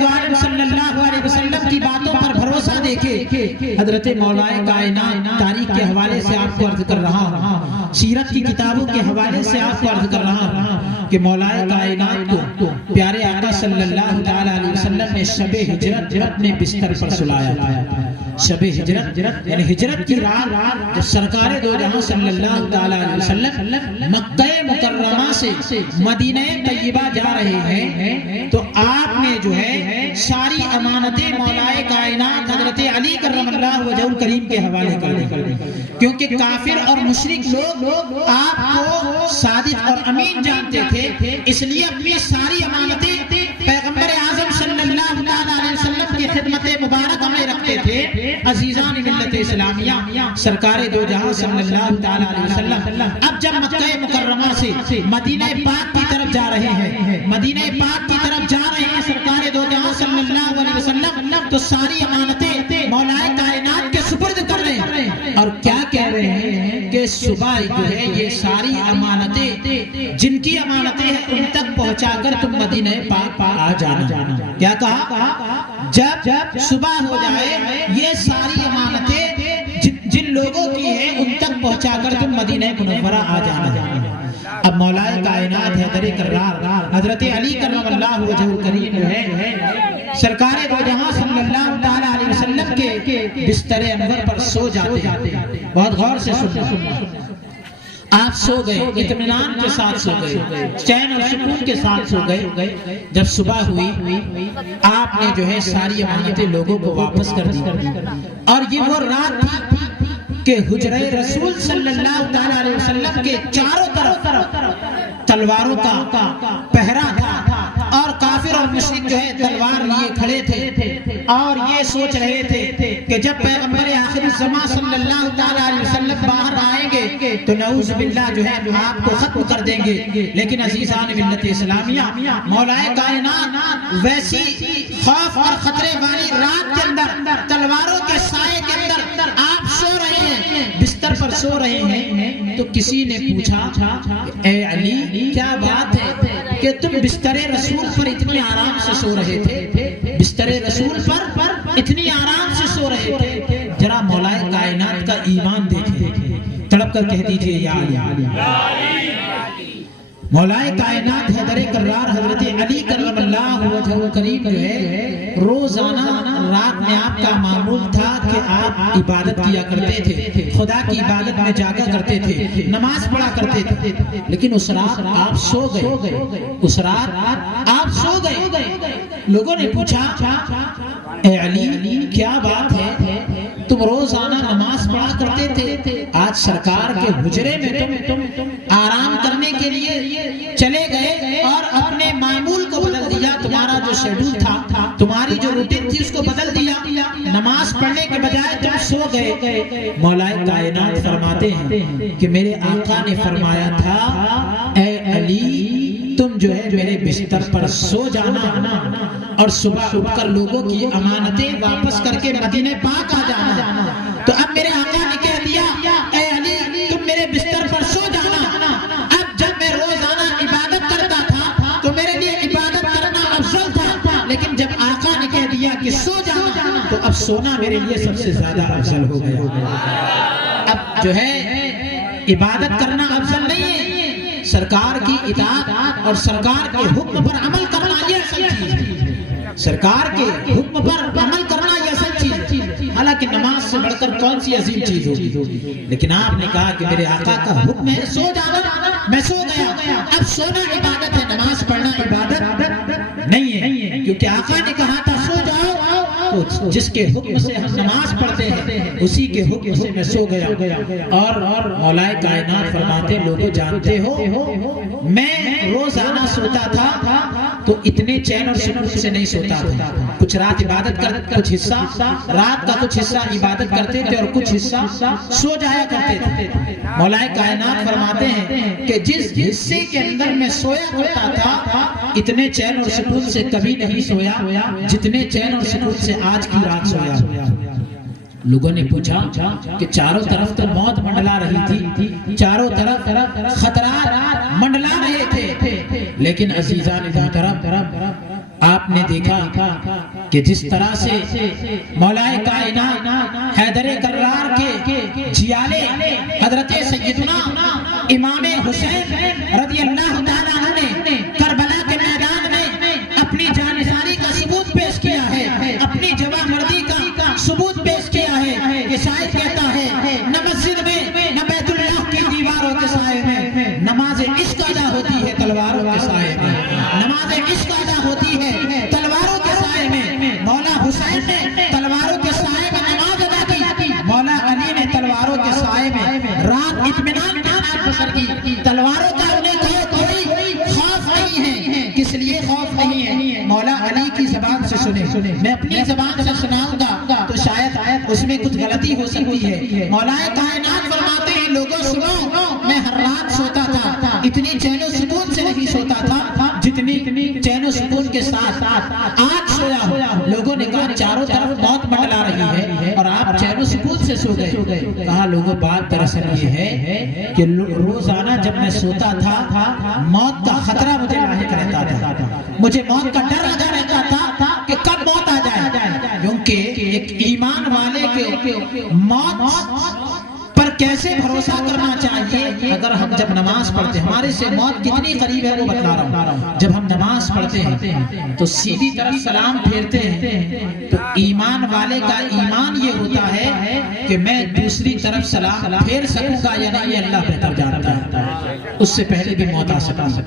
دو عالم صلی اللہ علیہ وسلم کی باتوں پر بھروسہ دیکھے۔ حضرت مولا کائنات تاریخ کے حوالے سے آپ کو عرض کر رہا ہوں، سیرت کی کتابوں کے حوالے سے آپ کو عرض کر رہا ہوں کہ مولا کائنات کو پیارے آقا صلی اللہ علیہ وسلم نے شب ہجرت اپنے بستر پر سلایا تھا۔ شب ہجرت یعنی ہجرت کی رات جب سرکار دو جہاں صلی اللہ علیہ وسلم مکہ مکرمہ سے مدینہ طیبہ جا رہے ہیں تو آپ نے جو ہے ساری امانتیں مولا کائنات حضرت علی کرم اللہ وجہہ الکریم کے حوالے کر دی، کیونکہ کافر اور مشرک لوگ آپ کو صادق اور امین جانتے تھے، اس لیے اپنی ساری امانتیں پیغمبر اعظم صلی اللہ علیہ وسلم کی خدمت مبارکہ میں رکھتے تھے۔ عزیزان ملت اسلامیہ، سرکار دو جہاں صلی اللہ علیہ وسلم اب جب مکہ مکرمہ سے مدینہ پاک کی طرف جا رہے ہیں، مدینہ پاک کی طرف جا رہے ہیں سرکار دو جہاں صلی اللہ علیہ وسلم، تو ساری امانتیں مولا کائنات کے سپرد کر رہے ہیں اور کیا کہہ رہے ہیں کہ صبح جو ہے یہ ساری امانتیں جن کی امانتیں ہیں ان تک پہنچا کر تم مدینہ پاک آ جانا۔ کیا کہا؟ جب صبح ہو جائے یہ ساری امانتیں جن لوگوں کی ہیں ان تک پہنچا کر تم مدینہ منورہ آ جانا۔ اب مولا کائنات حیدر کرار حضرت علی کرم اللہ وجہہ الکریم جو ہے سرکار دو جہاں صلی اللہ علیہ وسلم کے بستر انور پر سو جاتے ہیں۔ بہت غور سے سننا، آپ سو گئے، اطمینان کے ساتھ سو گئے، چین اور سکون کے ساتھ سو گئے۔ جب صبح ہوئی آپ نے جو ہے ساری امانتیں لوگوں کو واپس کر دی، اور یہ وہ رات تھی کہ حجرہ رسول صلی اللہ علیہ وسلم کے چاروں طرف تلواروں کا پہرا تھا اور کافر اور مشرک جو ہے تلوار لیے کھڑے تھے اور یہ سوچ رہے تھے کہ جب پیغمبر آخری زمان صلی اللہ علیہ وسلم باہر آئیں گے تو نعوذ باللہ جو ہے آپ کو ختم کر دیں گے۔ لیکن عزیزان ملت اسلامیہ، مولا کائنات ویسی خوف اور خطرے والی رات کے اندر تلواروں کے سائے کے اندر آپ سو رہے ہیں، بستر پر سو رہے ہیں، تو کسی نے پوچھا اے علی کیا بات ہے کہ تم بستر رسول پر اتنی آرام سے سو رہے تھے، بستر رسول پر اتنی آرام سے سو رہے تھے؟ ذرا مولا کائنات کا ایمان دیکھیں، تڑپ کر کہہ دیجئے یا علی۔ مولا کائنات حیدر کرار حضرت علی کرم اللہ وجہہ الکریم جو ہے روزانہ رات میں آپ کا معمول تھا کہ آپ عبادت کیا کرتے تھے، خدا کی عبادت میں جاگا کرتے تھے، نماز پڑھا کرتے تھے، لیکن اس رات آپ سو گئے، اس رات آپ سو گئے۔ لوگوں نے پوچھا اے علی کیا بات ہے، تم روزانہ نماز پڑھا کرتے تھے، آج سرکار کے حجرے میں تم آرام کرنے کے لیے چلے گئے اور اپنے معمول کو بدل دیا، تمہارا جو شیڈول تھا، تمہاری جو روٹین تھی اس کو بدل دیا، نماز پڑھنے کے بجائے تم سو گئے۔ مولا کائنات فرماتے ہیں کہ میرے آقا نے فرمایا تھا اے علی تم جو ہے میرے بستر پر سو جانا اور صبح اٹھ کر لوگوں کی امانتیں واپس کر کے مدینہ پاک آ جانا۔ تو اب میرے آقا نے کہہ دیا اے علی تم میرے بستر پر سو جانا۔ اب جب میں روزانہ عبادت کرتا تھا تو میرے لیے عبادت کرنا افضل تھا، لیکن جب آقا نے کہہ دیا کہ سو جانا تو اب سونا میرے لیے سب سے زیادہ افضل ہو گیا۔ اب جو ہے عبادت کرنا افضل نہیں ہے، سرکار کی اطاعت اور سرکار کے حکم پر عمل کرنا یہ اصل چیز ہے، سرکار کے حکم پر عمل کرنا یہ اصل چیز ہے۔ حالانکہ نماز سے بڑھ کر کون سی عظیم چیز ہوگی، لیکن آپ نے کہا کہ میرے آقا کا حکم ہے سو جانا، میں سو گیا۔ اب سونا عبادت ہے، نماز پڑھنا عبادت نہیں ہے، کیونکہ آقا نے کہا تھا سو جاؤ، تو جس کے حکم سے ہم نماز پڑھتے ہیں اسی کے حکم سے میں سو گیا۔ اور مولا کائنات فرماتے لوگوں جانتے ہو میں روزانہ سوتا تھا تو اتنے چین اور سکون سے نہیں سوتا تھا، کچھ رات عبادت کرتے، کچھ حصہ رات کا کچھ حصہ عبادت کرتے تھے اور کچھ حصہ سو جایا کرتے تھے۔ مولا کائنات فرماتے ہیں کہ جس حصے کے اندر میں سویا کرتا تھا اتنے چین اور سکون سے کبھی نہیں سویا جتنے چین اور سکون سے آج کی رات سویا۔ لوگوں نے پوچھا کہ چاروں طرف تو موت منڈلا رہی تھی، چاروں طرف خطرات منڈلا رہے تھے، لیکن عزیزان محترم آپ آپ نے دیکھا کہ جس طرح سے مولائے کائنات حیدر کرار کے جیالے حضرت سیدنا امام حسین رضی اللہ تعالیٰ عنہ نے کربلا کے میدان میں اپنی جانثاری کا ثبوت پیش کیا ہے، اپنی جواں مردی کا ثبوت پیش کیا ہے کہ شاعر کہتا ہے نہ مسجد میں نہ بیت اللہ کی دیواروں کے سائے میں نماز عشق ادا ہوتی ہے تلواروں کے سائے میں، نماز عشق ادا ہوتی ہے تلواروں کے سائے میں۔ مولا حسین نے تلواروں کے سائے میں نماز ادا کی، مولا علی نے تلواروں کے سائے میں رات اطمینان کے ساتھ بسر کی۔ تلواروں کا انہیں کوئی خوف نہیں ہے، کس لیے خوف نہیں ہے؟ مولا علی کی زبان سے سنے، میں اپنی زبان سے سناؤں گا تو شاید اس میں کچھ غلطی ہو سکتی ہے۔ مولا کائنات فرماتے ہیں لوگوں سنو، میں ہر رات سوتا تھا، اتنی چین و سکون سے نہیں سوتا تھا جتنی چین و سکون کے ساتھ آج سویا ہوں۔ لوگوں نے کہا چاروں طرف موت منڈلا رہی ہے اور آپ چین و سکون سے سو گئے۔ کہا لوگوں بات دراصل یہ ہے کہ روزانہ جب میں سوتا تھا موت کا خطرہ مجھے لاحق رہتا تھا، مجھے موت کا ڈر لگا رہتا تھا کہ کب موت آ جائے، کیونکہ ایک ایمان والے کے موت پر کیسے بھروسہ کرنا چاہیے؟ اگر ہم جب نماز پڑھتے ہیں، ہمارے سے موت کتنی قریب ہے وہ بتلا رہا ہوں، جب ہم نماز پڑھتے ہیں تو سیدھی طرف سلام پھیرتے ہیں تو ایمان والے کا ایمان یہ ہوتا ہے کہ میں دوسری طرف سلام پھیر سکوں گا یا نہیں، اللہ بہتر جانتا ہے، اس سے پہلے بھی موت آ سکتا ہے۔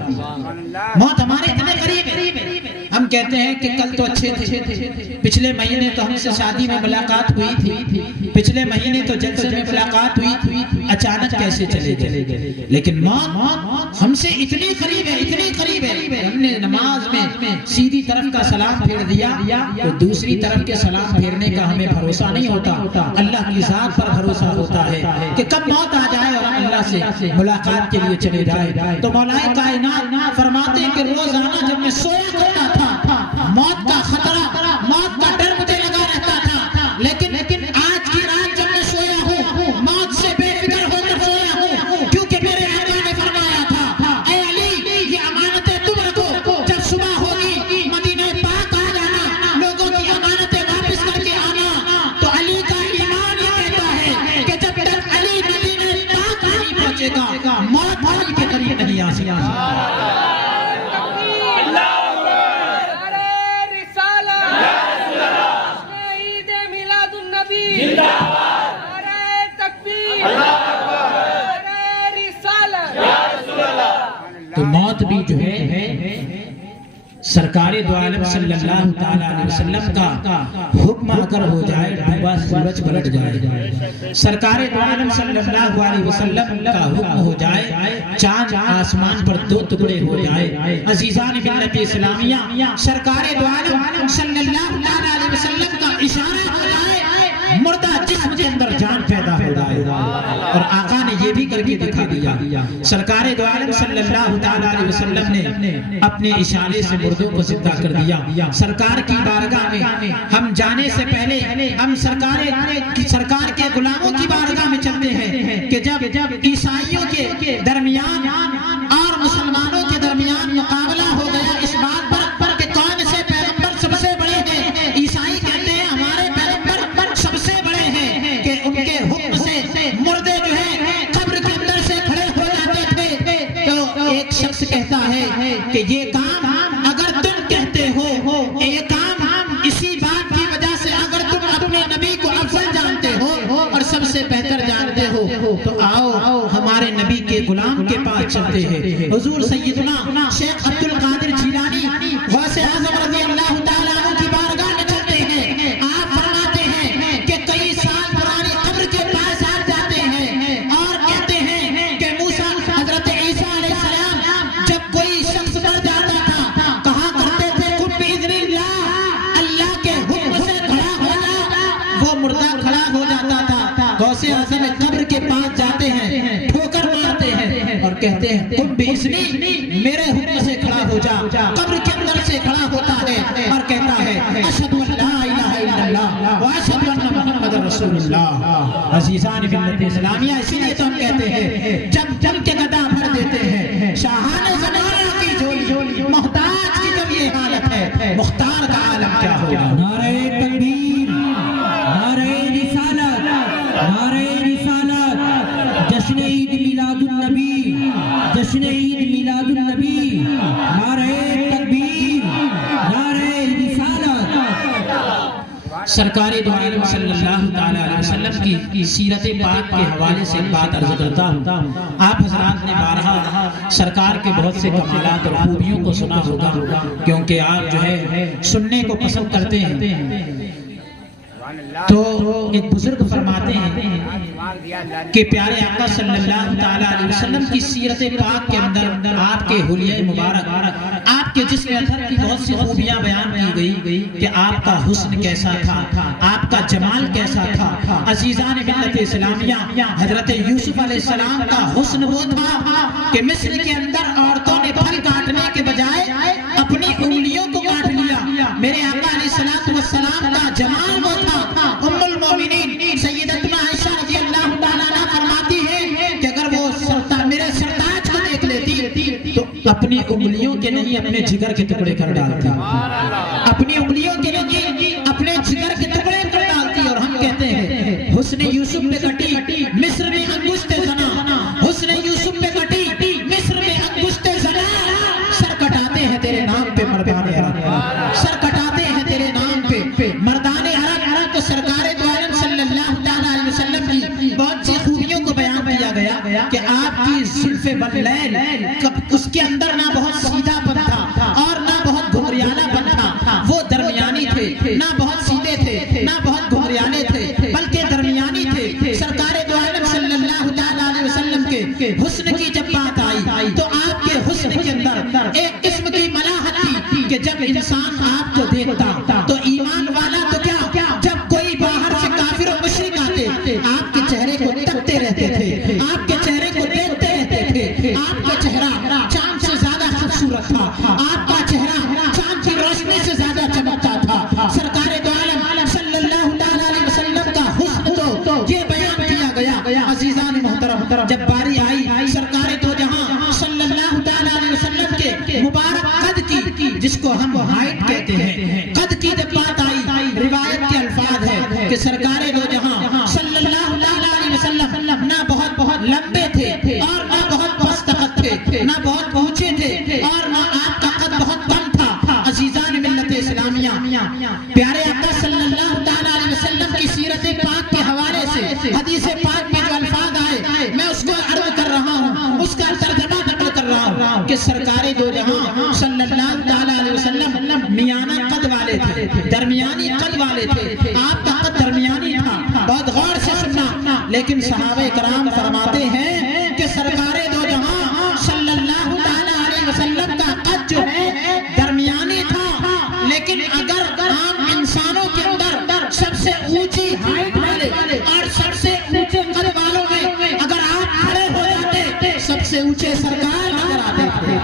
موت ہمارے اتنے قریب ہے، ہم کہتے ہیں کہ کل تو اچھے تھے، پچھلے مہینے تو ہم سے شادی میں ملاقات ہوئی تھی، پچھلے مہینے تو جلسے میں ملاقات ہوئی تھی، اچانک کیسے چلے گئے؟ لیکن موت ہم سے اتنی قریب ہے، اتنی قریب ہے، ہم نے نماز میں سیدھی طرف کا سلام پھیر دیا تو دوسری طرف کے سلام پھیرنے کا ہمیں بھروسہ نہیں ہوتا، اللہ کی ذات پر بھروسہ ہوتا ہے کہ کب موت آ جائے اور اللہ سے ملاقات کے لیے چلے جائے۔ تو مولا کائنات فرماتے ہیں کہ روزانہ جب میں سویا کرتا تھا موت کا خطرہ، موت کا ڈر مجھے لگا رہتا تھا، لیکن آج کی رات جب میں سویا ہوں موت سے بے فکر ہو کر سویا ہوں، کیونکہ میرے آقا نے فرمایا تھا اے علی یہ امانتیں تم رکھو، جب صبح ہوگی مدینہ پاک آ جانا، لوگوں کی امانتیں واپس کر کے آنا۔ تو علی کا ایمان یہ کہتا ہے کہ جب تک علی مدینہ پاک نہیں پہنچے گا موت علی کے قریب نہیں آ سکتی۔ تو موت بھی جو ہے سرکار دو عالم صلی اللہ تعالیٰ علیہ وسلم کا حکم اگر ہو جائے ڈوبا سورج پلٹ جائے، سرکار دو عالم صلی اللہ علیہ وسلم کا حکم ہو جائے چاند آسمان پر دو ٹکڑے ہو جائے۔ عزیزان ملت اسلامیہ سرکار دو عالم صلی اللہ تعالیٰ علیہ وسلم کا اشارہ ہو جائے مردہ جسم کے اندر جان پیدا ہو جائے، اور آقا نے یہ بھی کر کے دکھا دیا۔ سرکار دو عالم صلی اللہ تعالیٰ علیہ وسلم نے اپنے اشارے سے مردوں کو زندہ کر دیا۔ سرکار کی بارگاہ میں ہم جانے سے پہلے ہم سرکار کے غلاموں کی بارگاہ میں چلتے ہیں کہ جب عیسائیوں کے درمیان اور مسلمانوں کے درمیان مقابلہ ہو گیا اس بات پر کہ کون سے پیغمبر سب سے بڑے ہیں، عیسائی کہتے ہیں ہمارے پیغمبر سب سے بڑے ہیں کہ ان کے حکم سے مردے جو ہیں قبر کے اندر سے کھڑے ہو جاتے تھے۔ تو ایک شخص کہتا ہے کہ یہ کام اگر تم کہتے ہو، یہ کام اسی بات کی وجہ سے اگر تم اپنے نبی کو افضل جانتے ہو اور سب سے بہتر جانتے ہو تو آؤ ہمارے نبی کے غلام کے پاس چلتے ہیں۔ حضور سیدنا شیخ عبد القادر جیلانی غوث اعظم رضی اللہ تعالیٰ عنہ کی بارگاہ میں چلتے ہیں۔ آپ فرماتے ہیں کہ کئی سال پرانی قبر کے پاس آ جاتے ہیں اور کہتے ہیں کہ موسیٰ حضرت عیسیٰ علیہ السلام جب کوئی شخص مر جاتا تھا کہا کرتے تھے قم بإذن اللہ، اللہ کے حکم سے کھڑا ہو جا، وہ مردہ کھڑا ہو جاتا تھا۔ غوث اعظم قبر کے پاس جاتے ہیں، ٹھوکر مارتے ہیں اور کہتے ہیں قم بإذنی، میرے حکم سے کھڑا ہو جا۔ قبر کے اندر سے کھڑا ہوتا ہے اور کہتا ہے اشہد ان لا الہ الا اللہ واشہد ان محمد رسول اللہ۔ عزیزان ملت اسلامیہ اسی لیے تو ہم کہتے ہیں جب کے گدا بھر دیتے ہیں شاہان زمانہ کی جولی، محتاج کی جب یہ حالت ہے، محتاج نعرہ تکبیر، نعرہ رسالت، نعرہ رسالت، جشن عید میلاد النبی، جشن عید میلاد النبی، نعرہ تکبیر، نعرہ رسالت۔ سرکار دو عالم صلی اللہ تعالی علیہ وسلم کی سیرت پاک کے حوالے سے بات عرض کرتا ہوں۔ آپ حضرات نے بارہا سرکار کے بہت سے کمالات اور خوبیوں کو سنا ہوگا، کیونکہ آپ جو ہے سننے کو پسند کرتے ہیں۔ تو ایک بزرگ فرماتے ہیں کہ پیارے آقا صلی اللہ تعالی علیہ وسلم کی سیرت پاک کے اندر آپ کے حلیہ مبارک، آپ کے جسم اطہر کی بہت سی خوبیاں بیان کی گئی کہ آپ کا حسن کیسا تھا، آپ کا جمال کیسا تھا۔ عزیزان ملت اسلامیہ، حضرت یوسف علیہ السلام کا حسن وہ تھا کہ مصر کے اندر عورتوں نے پھل کاٹنے کے بجائے اپنی انگلیوں کو کاٹ لیا۔ میرے آقا علیہ السلام کا جمال وہ تھا۔ ام المومنین سیدتنا عائشہ رضی اللہ تعالیٰ عنہ فرماتی ہے کہ اگر وہ میرے سرتاج کو دیکھ لیتی تو اپنی انگلیوں کے نہیں اپنے جگر کے ٹکڑے کر ڈالتی، اپنی انگلیوں کے نہیں اپنے جگر کے ٹکڑے کر ڈالتی۔ اور ہم کہتے ہیں حسن یوسف پہ کٹی مصر میں انگشت زنا، حسن یوسف پہ کٹی مصر میں انگشت زنا۔ سر کٹاتے ہیں تیرے نام پہ مردان عرب، سر کٹاتے ہیں تیرے نام پہ مردان عرب۔ تو سرکار دو عالم صلی اللہ تعالی علیہ وسلم کی بہت سی خوبیوں کو بیان کیا گیا کہ آپ کی زلف باللیل، اس کے اندر نہ بہت سیدھا پن تھا اور نہ بہت گھمریالا پن تھا، وہ درمیانی تھے، نہ بہت سیدھے تھے نہ بہت گھمریالے تھے، بلکہ درمیانی تھے۔ سرکار دو عالم صلی اللہ تعالی علیہ وسلم کے حسن کی جب بات آئی تو آپ کے حسن کے اندر ایک قسم کی ملاحت تھی کہ جب انسان آپ کو دیکھتا تو ایمان والا تو کیا، جب کوئی باہر سے کافر و مشرک آتے آپ کے چہرے کو تکتے رہتے تھے، آپ کے چہرے کو دیکھتے رہتے تھے۔ آپ کا چہرہ چاند سے زیادہ خوبصورت تھا، آپ کا چہرہ چاند کی روشنی سے زیادہ چمکتا تھا۔ سرکار دو عالم صلی اللہ تعالی علیہ وسلم کا حسن تو یہ بیان کیا گیا۔ عزیزان محترم، جب باری آئی سرکار دو جہاں صلی اللہ تعالی علیہ وسلم کے مبارک قد کی، جس کو ہم ہائٹ کہتے ہیں، قد کی جب بات آئی، روایت کے الفاظ ہے کہ سرکار دو جہاں صلی اللہ علیہ وسلم نہ بہت لمبے تھے اور نہ بہت پست قد تھے، نہ بہت اونچے تھے اور نہ آپ کا قد بہت کم تھا۔ عزیزان ملت اسلامیہ، پیارے آقا صلی اللہ تعالی علیہ وسلم کی سیرت پاک کے حوالے سے حدیث پاک میں جو الفاظ آئے میں اس کو عرض کر رہا ہوں، اس کا ترجمہ نقل کر رہا ہوں کہ سرکار دو جہاں صلی اللہ تعالی علیہ وسلم میانہ قد والے تھے، درمیانی قد والے تھے۔ آپ کا قد درمیانی تھا، بہت غور سے سننا۔ لیکن صحابہ کرام فرماتے ہیں کہ سرکار دو جہاں صلی اللہ تعالی علیہ وسلم کا قد جو ہے درمیانی تھا، لیکن اگر عام انسانوں کے اندر سب سے اونچی ہائٹ والے اور سب سے اونچے قد والوں میں اگر آپ کھڑے ہو جاتے، سب سے اونچے سرکار نظر آتے تھے،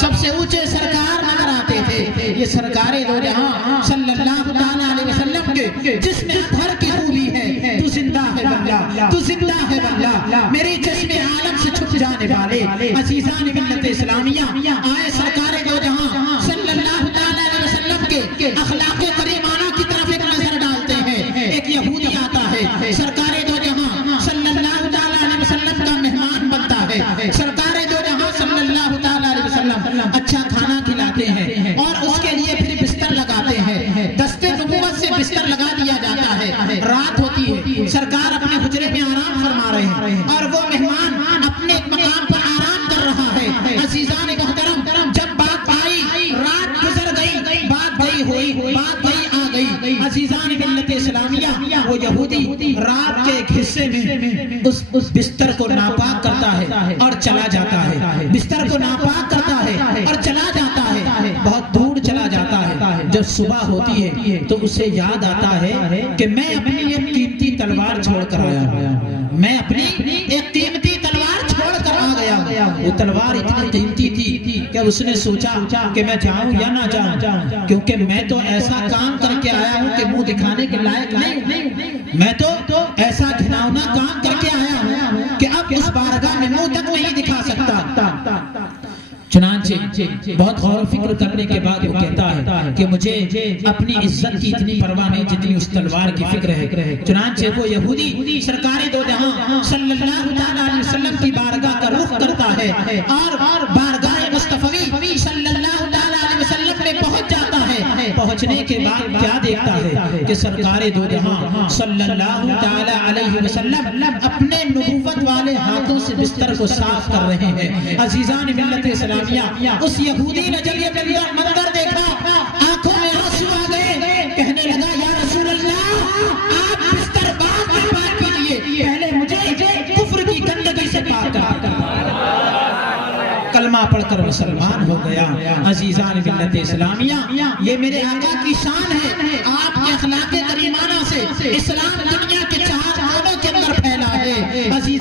سب سے اونچے سرکار نظر آتے تھے۔ یہ سرکار دو جہاں صلی اللہ تعالی علیہ وسلم کے جس میں اطہر کی خوبی ہے، تو زندہ ہے بندہ، تو زندہ ہے بندہ، میری جسم عالم سے چھپ جانے والے۔ عزیزان ملت اسلامیہ، آئے سرکار دو جہاں صلی اللہ تعالی علیہ وسلم کے اخلاق کریمانہ کی طرف ایک نظر ڈالتے ہیں۔ ایک یہودی آتا ہے، سرکار دو جہاں صلی اللہ تعالی علیہ وسلم کا مہمان بنتا ہے۔ سرکار دو جہاں صلی اللہ تعالی علیہ وسلم اچھا کھانا کھلاتے ہیں اور اس کے لیے پھر بستر لگاتے ہیں، دستے نبوت سے بستر لگا دیا جاتا ہے۔ رات ہوتی ہے، سرکار اپنے حجرے میں آرام فرما رہے ہیں اور وہ مہمان اپنے مقام پر آرام کر رہا ہے۔ عزیزان محترم، جب بات آئی، رات گزر گئی، بات گئی ہوئی، بات گئی آ گئی۔ عزیزان ملت اسلامیہ، وہ یہودی رات کے ایک حصے میں اس بستر کو ناپاک کرتا ہے اور چلا جاتا ہے، بستر کو ناپاک کرتا ہے اور چلا جاتا ہے، بہت دور چلا جاتا ہے۔ جب صبح ہوتی ہے تو اسے یاد آتا ہے کہ میں اپنی ایک قیمتی تلوار چھوڑ کر آیا ہوں، میں اپنی ایک قیمتی تلوار چھوڑ کر آ گیا۔ وہ تلوار اتنی قیمتی تھی کہ اس نے سوچا کہ میں جاؤں یا نہ جاؤں، کیونکہ میں تو ایسا کام کر کے آیا ہوں کہ منہ دکھانے کے لائق نہیں، میں تو ایسا گھناؤنا کام کر کے آیا ہوں کہ اب اس بارگاہ میں منہ تک نہیں دکھا سکتا۔ چنانچہ بہت غور و فکر کرنے کے بعد وہ کہتا ہے کہ مجھے اپنی عزت کی اتنی پرواہ نہیں جتنی اس تلوار کی فکر ہے۔ چنانچہ وہ یہودی سرکار دو جہاں صلی اللہ علیہ وسلم کی بارگاہ کا رخ کرتا ہے اور بارگاہ مصطفی صلی اللہ علیہ وسلم میں پہنچ جاتا ہے۔ پہنچنے کے بعد کیا دیکھتا ہے کہ سرکار دو جہاں صلی اللہ علیہ وسلم اپنے نبوت والے ہاتھوں سے بستر کو صاف کر رہے ہیں۔ عزیزان ملت اسلامیہ، اس یہودی نے جب یہ منظر دیکھا آنکھوں میں آنسو آ گئے، کہنے لگا یا رسول اللہ آپ بستر بعد میں پاک کیجئے، پہلے مجھے کفر کی گندگی سے پاک کر۔ کلمہ پڑھ کر مسلمان ہو گیا۔ عزیزان ملت اسلامیہ، یہ میرے آقا کی شان ہے، آپ کے اخلاق کریمانہ سے اسلام دنیا کے چار کونوں کے اندر پھیلا ہے۔ عزیز